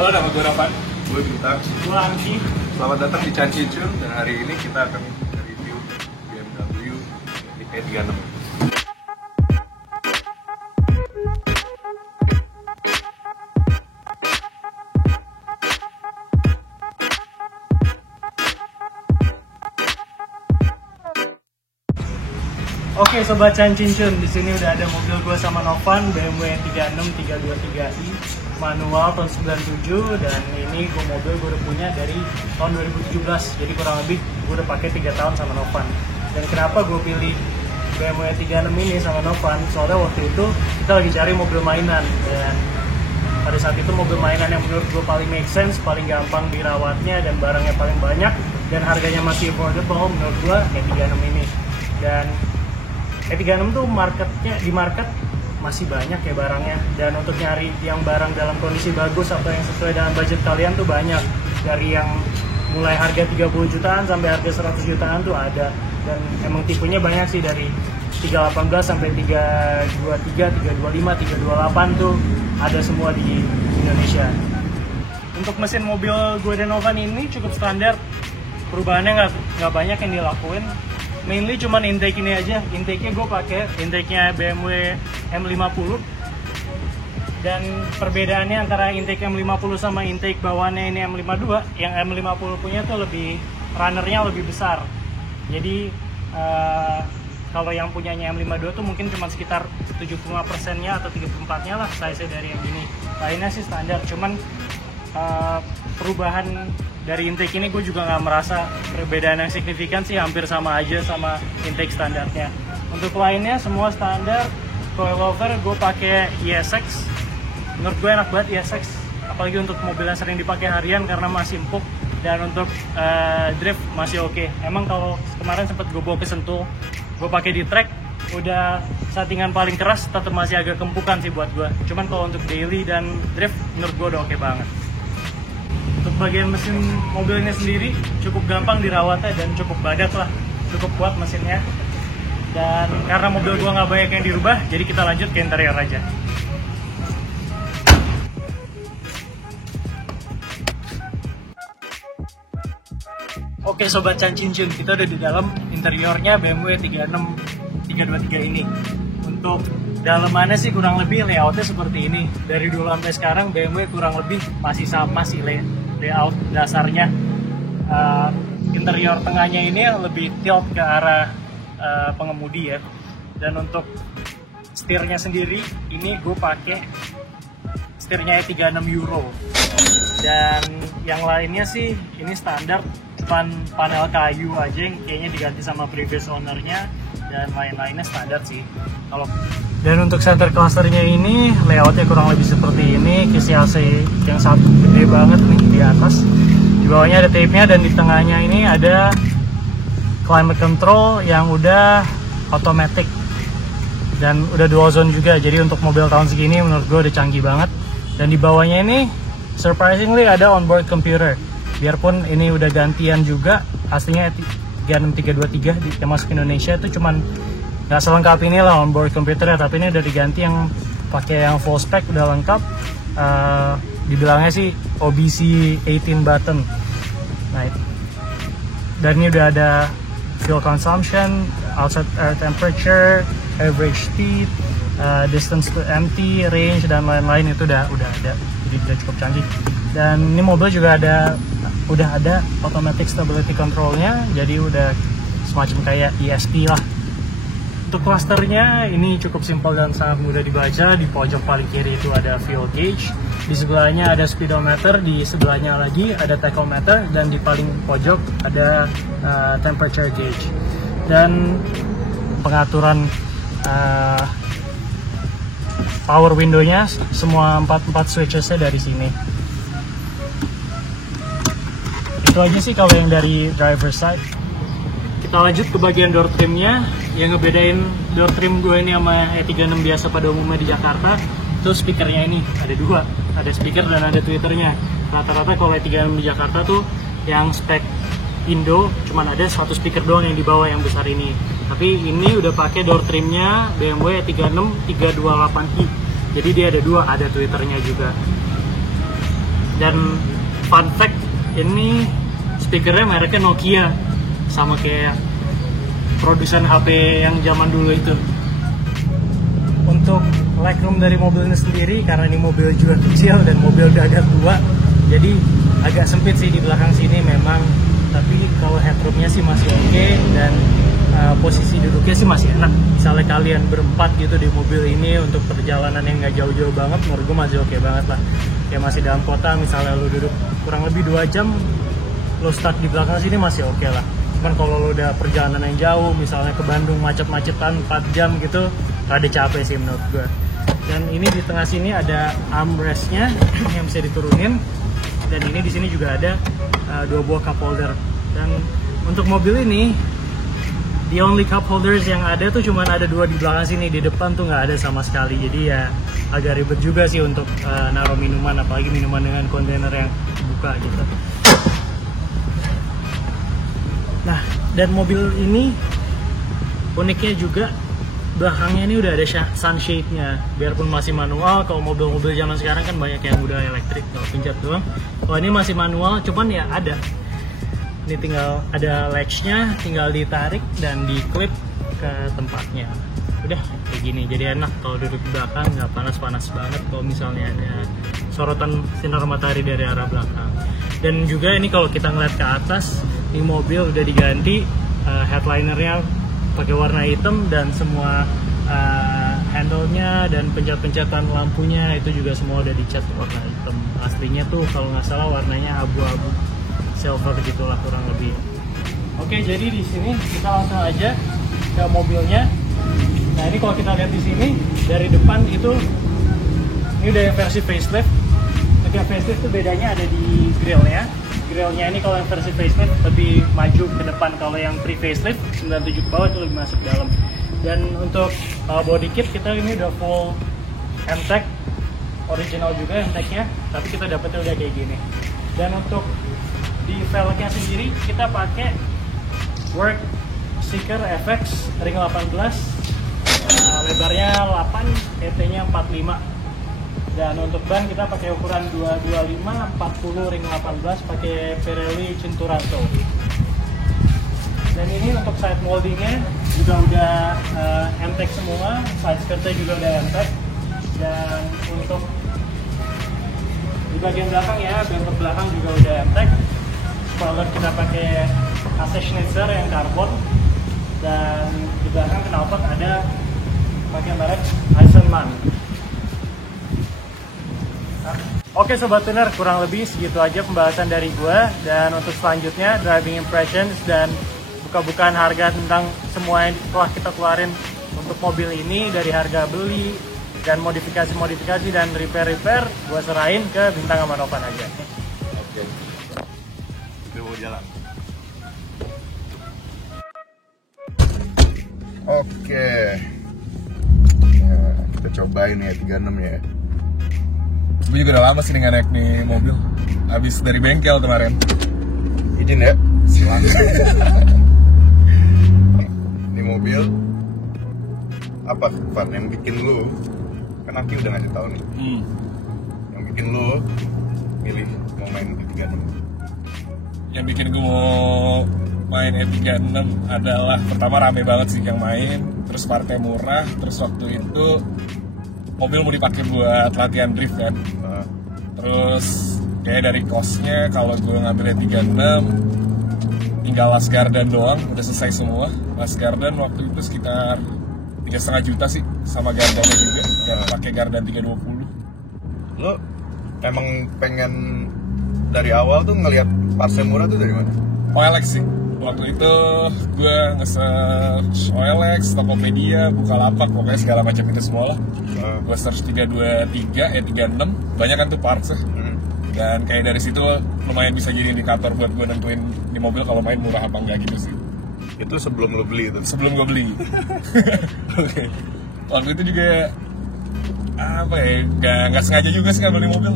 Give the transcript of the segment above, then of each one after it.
Halo, nama gue Ravan. Gue Bintang. Gue Angki. Selamat datang di Cancicun, dan hari ini kita akan review BMW E36. Oke sobat Cancincun, di sini udah ada mobil gue sama Novan, BMW 36 323i manual tahun 97, dan ini mobil gue udah punya dari tahun 2017, jadi kurang lebih gue udah pakai 3 tahun sama Novan. Dan kenapa gue pilih BMW 36 ini sama Novan? Soalnya waktu itu kita lagi cari mobil mainan, dan pada saat itu mobil mainan yang menurut gue paling make sense, paling gampang dirawatnya, dan barangnya paling banyak, dan harganya masih affordable menurut gue E36 ini. Dan E36 tuh di market masih banyak ya barangnya, dan untuk nyari yang barang dalam kondisi bagus atau yang sesuai dengan budget kalian tuh banyak, dari yang mulai harga 30 jutaan sampai harga 100 jutaan tuh ada, dan emang tipenya banyak sih, dari 318 sampai 323, 325, 328 tuh ada semua di Indonesia. Untuk mesin mobil gue dan Novan ini cukup standar, perubahannya nggak banyak yang dilakuin. Mainly cuman intake ini aja, intake-nya gue pakai intake-nya BMW M50, dan perbedaannya antara intake M50 sama intake bawaannya ini M52, yang M50 punya tuh lebih, runnernya lebih besar. Jadi kalau yang punyanya M52 tuh mungkin cuma sekitar 75%-nya atau 34%-nya lah size dari yang ini. Lainnya sih standar, cuman perubahan dari intake ini gue juga nggak merasa perbedaan yang signifikan sih, hampir sama aja sama intake standarnya. Untuk lainnya semua standar. Coilover gue pakai ESX, menurut gue enak banget ESX, apalagi untuk mobil yang sering dipakai harian karena masih empuk, dan untuk drift masih oke. Emang kalau kemarin sempat gue bawa ke Sentul, gue pakai di track, udah settingan paling keras, tetap masih agak kempukan sih buat gue. Cuman kalau untuk daily dan drift menurut gue udah oke banget. Untuk bagian mesin mobil ini sendiri cukup gampang dirawatnya dan cukup badak lah, cukup kuat mesinnya. Dan karena mobil gua nggak banyak yang dirubah, jadi kita lanjut ke interior aja. Oke sobat Cancincun, kita udah di dalam interiornya BMW 36 323 ini. Untuk dalamannya sih kurang lebih layoutnya seperti ini. Dari dulu sampai sekarang BMW kurang lebih masih sama sih layout dasarnya. Interior tengahnya ini lebih tilt ke arah pengemudi ya. Dan untuk setirnya sendiri ini gue pakai setirnya E36 Euro. Dan yang lainnya sih ini standar, cuman panel kayu aja yang kayaknya diganti sama previous ownernya, dan lain-lainnya standar sih. Dan untuk center clusternya ini layoutnya kurang lebih seperti ini. KCLC yang satu gede banget nih di atas, di bawahnya ada tape-nya, dan di tengahnya ini ada climate control yang udah automatic dan udah dual zone juga. Jadi untuk mobil tahun segini menurut gue udah canggih banget. Dan di bawahnya ini surprisingly ada onboard computer, biarpun ini udah gantian juga. Aslinya 36323 yang masuk Indonesia itu cuman nggak selengkap ini lah onboard computer ya, tapi ini udah diganti yang pakai yang full spec, udah lengkap. Dibilangnya sih OBC 18 button. Nah, dan ini udah ada fuel consumption, outside air temperature, average speed, distance to empty, range, dan lain-lain itu udah ada. Jadi udah cukup canggih. Dan ini mobil juga udah ada automatic stability controlnya, jadi udah semacam kayak ESP lah. Untuk clusternya ini cukup simpel dan sangat mudah dibaca. Di pojok paling kiri itu ada fuel gauge, di sebelahnya ada speedometer, di sebelahnya lagi ada tachometer, dan di paling pojok ada temperature gauge. Dan pengaturan power window-nya semua 4 switches-nya dari sini. Itu aja sih kalau yang dari driver side. Kita lanjut ke bagian door trimnya. Yang ngebedain door trim gue ini sama E36 biasa pada umumnya di Jakarta, itu speakernya ini ada 2, ada speaker dan ada tweeternya. Rata-rata kalau E36 di Jakarta tuh yang spek Indo cuman ada 1 speaker doang yang di bawah yang besar ini. Tapi ini udah pakai door trimnya BMW E36 328i, jadi dia ada 2, ada tweeternya juga. Dan fun fact, ini speakernya mereknya Nokia, sama kayak produsen HP yang zaman dulu itu. Untuk legroom dari mobil ini sendiri, karena ini mobil juga kecil dan mobil udah agak tua, jadi agak sempit sih di belakang sini memang. Tapi kalau headroomnya sih masih oke, dan posisi duduknya sih masih enak. Misalnya kalian berempat gitu di mobil ini untuk perjalanan yang nggak jauh-jauh banget, menurut gue masih oke banget lah. Kayak masih dalam kota, misalnya lu duduk kurang lebih 2 jam, lu stuck di belakang sini masih oke lah. Cuman kalau lu udah perjalanan yang jauh, misalnya ke Bandung macet-macetan 4 jam gitu, rada capek sih menurut gue. Dan ini di tengah sini ada armrestnya yang bisa diturunin, dan ini di sini juga ada 2 buah cup holder. Dan untuk mobil ini, the only cup holders yang ada tuh cuman ada 2 di belakang sini, di depan tuh nggak ada sama sekali. Jadi ya agak ribet juga sih untuk naruh minuman, apalagi minuman dengan kontainer yang buka gitu. Nah, dan mobil ini uniknya juga belakangnya ini udah ada sunshade-nya. Biarpun masih manual, kalau mobil-mobil zaman sekarang kan banyak yang udah elektrik, kalau pencet doang. Kalau ini masih manual, cuman ya ada. Ini tinggal ada latch-nya, tinggal ditarik dan diklip ke tempatnya. Udah kayak gini, jadi enak kalau duduk di belakang, nggak panas-panas banget kalau misalnya ada sorotan sinar matahari dari arah belakang. Dan juga ini kalau kita ngeliat ke atas, ini mobil udah diganti headlinernya pakai warna hitam, dan semua handle-nya dan pencet-pencetan lampunya itu juga semua udah dicat warna hitam. Aslinya tuh kalau nggak salah warnanya abu-abu silver gitulah kurang lebih. Oke, jadi di sini kita langsung aja ke mobilnya. Nah, ini kalau kita lihat di sini dari depan itu, ini udah yang versi facelift. Untuk facelift itu bedanya ada di grillnya. Grillnya ini kalau yang versi facelift lebih maju ke depan, kalau yang pre facelift 97 ke bawah itu lebih masuk dalam. Dan untuk body kit kita ini udah full MTEK, original juga MTEK-nya, tapi kita dapetnya udah kayak gini. Dan untuk di velgnya sendiri kita pakai Work Seeker FX ring 18, lebarnya 8, PT-nya 45. Dan untuk ban kita pakai ukuran 225 40 ring 18, pakai Pirelli Cinturato. Dan ini untuk side moldingnya juga udah MTEK semua, side skirtnya juga udah MTEK. Dan untuk di bagian belakang ya, bumper belakang juga udah MTEK. Spoiler kita pakai AC Schnitzer yang karbon, dan di belakang knalpot ada pakai merek Eisenman. Oke Sobat Tuner, kurang lebih segitu aja pembahasan dari gua. Dan untuk selanjutnya driving impressions dan buka-bukaan harga tentang semua yang telah kita keluarin untuk mobil ini, dari harga beli dan modifikasi-modifikasi dan repair-repair, gua serahin ke Bintang sama Novan aja. Oke. Kita mau jalan. Oke. Nah, kita cobain ya 36 ya. Gue juga udah lama sih nggak naik nih mobil. Habis dari bengkel kemarin. Izin ya. Silakan. Ini mobil apa Van yang bikin lu? Kan Aki udah ngasih tahu nih. Yang bikin lu milih mau main E36. Yang bikin gue mau main E36 adalah pertama rame banget sih yang main, terus partai murah, terus waktu itu mobil mau dipakai buat latihan drift kan. Terus kayak dari cost-nya kalau gue ngambil E36 tinggal Las Gardan doang, udah selesai semua. Las Gardan waktu itu sekitar 3,5 juta sih, sama Gardannya juga, dan pakai Gardan 320. Lo emang pengen dari awal tuh ngelihat partai murah tuh dari mana? OLX sih. Waktu itu gue nge-search OLX, Tokopedia, Bukalapak, pokoknya segala macam itu semua lah. Gue search 323, E36, banyak kan tuh parts ya. Dan kayak dari situ lumayan bisa jadi indikator buat gue nentuin di mobil kalau main murah apa enggak gitu sih. Itu sebelum lo beli itu? Sebelum gue beli. Oke. Waktu itu juga apa ya, nggak sengaja juga sih ngambil di mobil.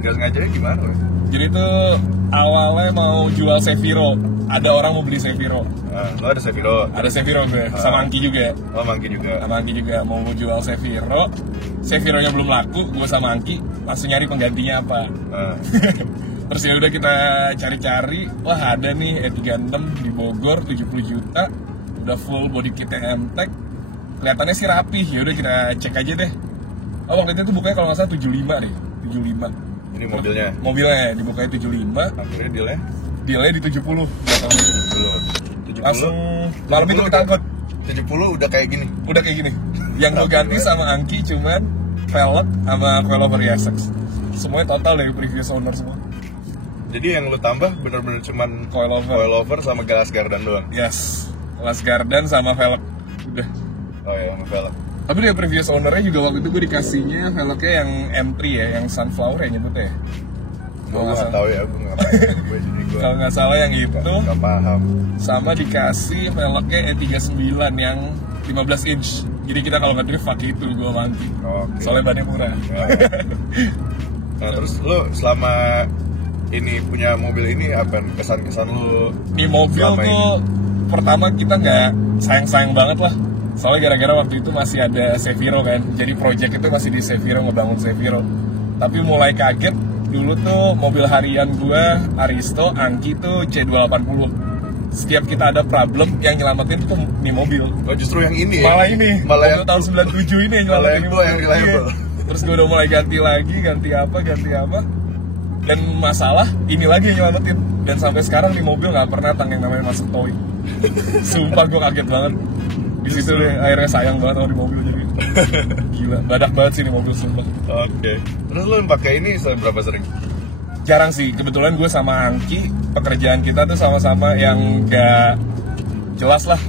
Nggak sengaja gimana? Jadi tuh awalnya mau jual Seviro, ada orang mau beli Seviro. Lo ada Seviro? Ada Seviro gue, sama Angki juga. Oh, Angki juga. Sama Angki juga mau jual Seviro. Sevironya belum laku, gue sama Angki langsung nyari penggantinya apa. Terus ya udah kita cari-cari, wah ada nih E36 di Bogor 70 juta, udah full body kitnya M-Tech, kelihatannya sih rapih. Ya udah kita cek aja deh. Oh, waktu itu tuh bukanya kalau nggak salah 75 deh, 75. Ini mobilnya? Mobilnya dibukanya 75. Akhirnya dealnya? Dealnya di 70. Belum. 70. Langsung malam itu kita angkut. 70 udah kayak gini? Udah kayak gini. Yang gue ganti sama Angki cuman velg sama coilover Essex. Semuanya total dari previous owner semua. Jadi yang lu tambah bener-bener cuman coilover sama gas gardan doang? Yes, gas gardan sama velg. Udah. Oh ya, sama velg. Tapi dari previous ownernya juga waktu itu gue dikasihnya velgnya yang M3 ya, yang sunflower ya nyebutnya ya. Gue nggak tahu ya, gue nggak paham. Kalau nggak salah yang itu. Nggak paham. Sama dikasih velgnya E39 yang 15 inch. Jadi kita kalau nggak drift pakai itu gue manti. Okay. Soalnya bannya murah. Nah terus lo selama ini punya mobil ini apa kesan-kesan lo? Di mobil tuh ini? Pertama kita nggak sayang-sayang banget lah. Soalnya gara-gara waktu itu masih ada Seviro kan. Jadi project itu masih di Seviro, ngebangun Seviro. Tapi mulai kaget dulu tuh mobil harian gue Aristo, Angki tuh C280. Setiap kita ada problem yang nyelamatin tuh nih mobil. Oh justru yang ini malah ya? ini malah yang tahun 97 ini yang nyelamatin ini yang reliable. Terus gue udah mulai ganti apa dan masalah ini lagi yang nyelamatin. Dan sampai sekarang di mobil nggak pernah tang yang namanya masuk toy. Sumpah gue kaget banget. Di situ deh akhirnya sayang banget sama di mobil jadi gila, badak banget sih di mobil sumpah. Oke. Terus lo pakai ini berapa sering? Jarang sih, kebetulan gue sama Angki pekerjaan kita tuh sama-sama yang gak jelas lah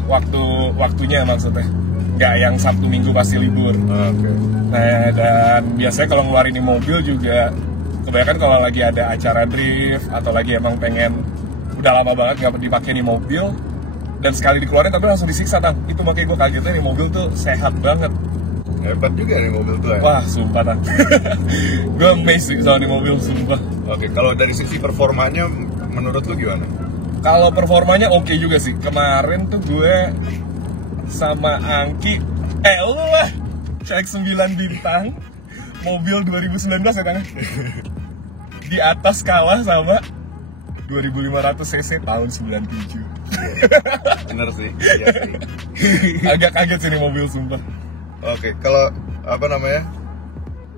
waktunya maksudnya, gak yang Sabtu Minggu pasti libur. Okay. Nah dan biasanya kalau ngeluarin di mobil juga kebanyakan kalau lagi ada acara drift atau lagi emang pengen udah lama banget gak dipakai di mobil dan sekali dikeluarin tapi langsung disiksa tang. Itu makanya gue kagetnya di mobil tuh sehat banget. Hebat juga nih mobil tuh ya? Wah sumpah tang. Gue amazed sih sama di mobil sumpah. Oke, kalau dari sisi performanya menurut lu gimana? Kalau performanya oke juga sih. Kemarin tuh gue sama Angki lu lah cek 9 bintang mobil 2019 ya tang. Di atas kalah sama 2500 cc tahun 97. Bener sih, iya sih. Agak kaget sih ini mobil sumpah. Oke, kalau apa namanya,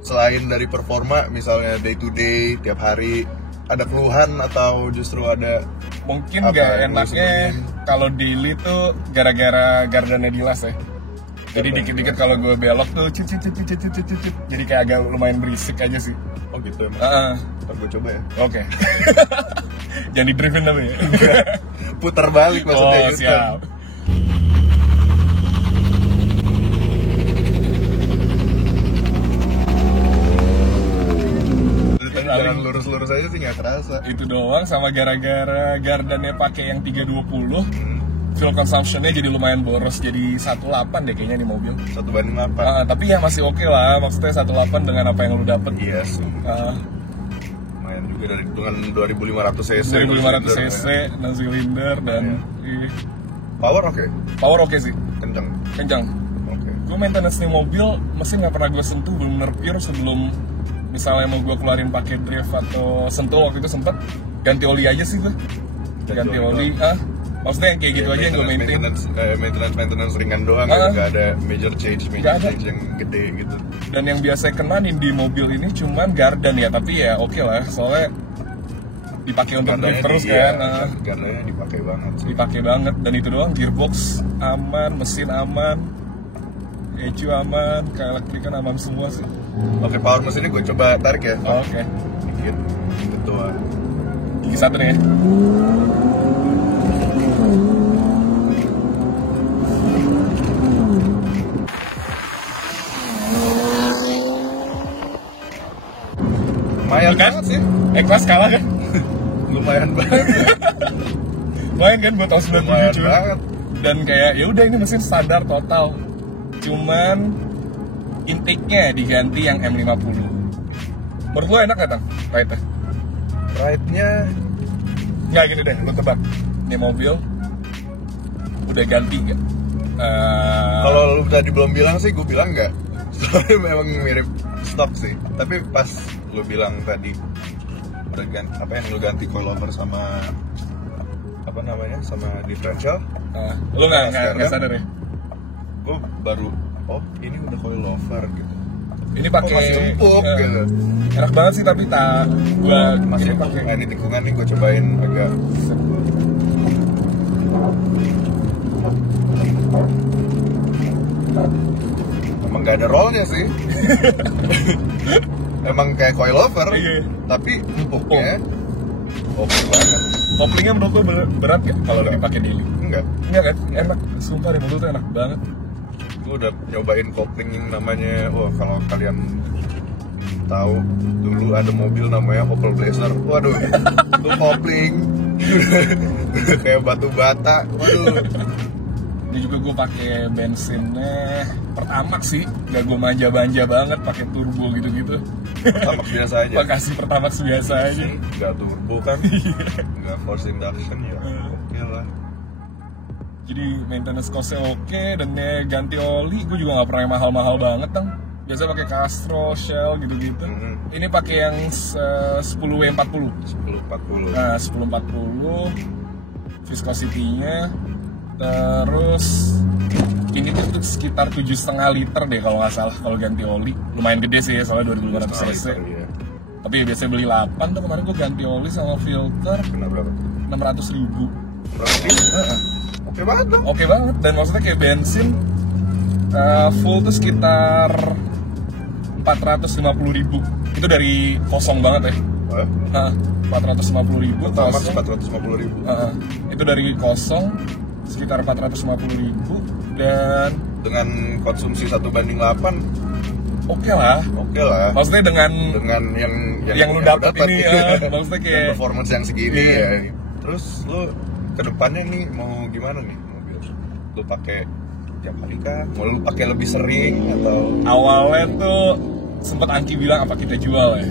selain dari performa, misalnya day to day, tiap hari, ada keluhan atau justru ada mungkin gak enaknya kalau daily tuh gara-gara gardannya dilas ya. Jadi dikit-dikit kalau gue belok tuh cut. Jadi kayak agak lumayan berisik aja sih. Oh gitu emang? Ntar gue coba ya. Oke. Jangan di-driftin tapi ya. Putar balik maksudnya. Oh siap. Jalan lurus-lurus aja sih nggak kerasa. Itu doang, sama gara-gara gardannya pakai yang 320, fuel consumption-nya jadi lumayan boros, jadi 1.8 deh kayaknya di mobil. 1/8. Tapi ya masih oke lah, maksudnya 1.8 dengan apa yang lu dapet. Iya sih. Lumayan juga dengan 2500 cc. 2500 cc, 6 silinder dan power oke? Power oke sih. Kencang. Oke. Gue maintenance nih mobil, mesin nggak pernah gue sentuh bener-bener pure sebelum misalnya mau gue keluarin pakai drift atau sentuh. Waktu itu sempet ganti oli aja sih gue. Ganti oli. Maksudnya yang kayak gitu aja yang gue maintain. Maintenance ringan doang, nggak ada major change yang gede gitu. Dan yang biasa kena nih di mobil ini cuman gardan ya, tapi ya oke lah, soalnya dipakai untuk drift terus kan. Gardannya dipakai banget. Dipakai banget dan itu doang. Gearbox aman, mesin aman, ECU aman, keelektrikan aman semua sih. Oke, power mesinnya gue coba tarik ya. Oke. Dikit, ketua. Gigi satu nih ya. Lumayan kan? banget sih. Kelas kalah kan? Lumayan banget. Lumayan kan buat tahun 97 Lumayan cuy. banget. Dan kayak ya udah ini mesin standar total. Cuman intake-nya diganti yang M50. Menurut lo enak gak, Tang? Ride-nya? Ride-nya Nggak, gini deh, lo tebak. Ini mobil udah ganti nggak? kalau lu tadi belum bilang sih, gue bilang enggak. Soalnya memang mirip stock sih. Tapi pas lu bilang tadi udah ganti, apa yang lu ganti coilover sama apa namanya, sama differential, lo nggak sadar ya? gue baru ini udah coilover gitu. Ini pakai masih empuk gitu. Enak banget sih, tapi gua Masih ini pakai di tikungan nih, gue cobain agak. Emang gak ada rollnya sih. Emang kayak coilover, Iya. tapi empuknya oke banget. koplingnya menurut lo berat gak kalau dipakai daily? Enggak, Kan? Enak, sumpah deh, mobil tuh enak banget. gue udah nyobain kopling yang namanya, kalau kalian tahu, dulu ada mobil namanya Opel Blazer. Waduh, itu kopling kayak batu bata. Waduh. Ini juga gue pakai bensinnya Pertamax sih, gak gue manja-manja banget pakai turbo gitu-gitu. Pertamax biasa aja. Kasih Pertamax biasa aja. Nggak turbo kan, nggak force induction ya, oke lah. Jadi maintenance cost-nya oke, dan ganti oli gue juga nggak pernah yang mahal-mahal banget, Tang. Biasa pakai Castrol, Shell gitu-gitu. Ini pakai yang 10W40. 1040. Nah, 1040 viscosity-nya. Terus ini tuh sekitar 7,5 liter deh kalau nggak salah kalau ganti oli. Lumayan gede sih ya, soalnya 2500 cc. Iya. Tapi biasanya beli 8 tuh, kemarin gue ganti oli sama filter Kena berapa? 600.000. Oke banget dong. Oke banget, dan maksudnya kayak bensin full tuh sekitar 450.000. Itu dari kosong banget ya. Nah, 450.000 Pertamax kosong. 450.000. Itu dari kosong sekitar 450.000, dan Dengan konsumsi 1:8, oke lah. oke lah. Maksudnya dengan yang lu dapat ini ya, maksudnya kayak performance yang segini Iya. ya. Terus lu kedepannya nih mau gimana nih mobil? Lu pakai tiap hari kah? Mau lu pakai lebih sering atau? awalnya tuh sempet Angki bilang apa kita jual ya,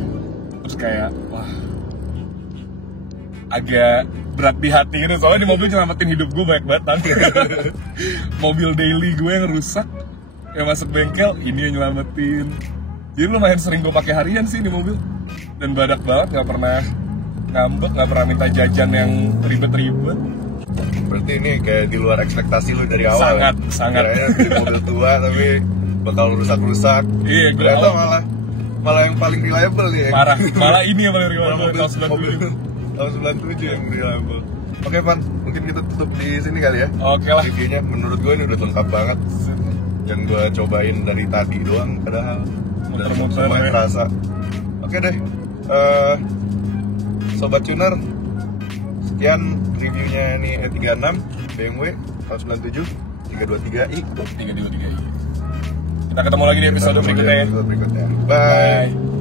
terus kayak wah agak berat di hati gitu, soalnya di mobil nyelamatin hidup gue banyak banget Tan. Mobil daily gue yang rusak, yang masuk bengkel ini yang nyelamatin. Jadi lumayan sering gue pakai harian sih di mobil, dan badak banget, nggak pernah ngambek, nggak pernah minta jajan yang ribet-ribet. Berarti ini kayak di luar ekspektasi lu dari awal. Sangat. Kirain beli mobil tua tapi bakal rusak-rusak. Iya, gue Ternyata awal malah yang paling reliable nih. malah ini yang paling Malah reliable tahun 97. tahun 97 yang reliable. Oke Pan, mungkin kita tutup di sini kali ya. Oke lah. Reviewnya menurut gue ini udah lengkap banget. Yang gue cobain dari tadi doang, padahal udah Muter-muter lumayan ya. terasa. Oke deh, Sobat Tuner, sekian reviewnya nih E36 BMW tahun 97 323i. 323. Kita ketemu lagi di episode berikutnya ya. Bye. Bye.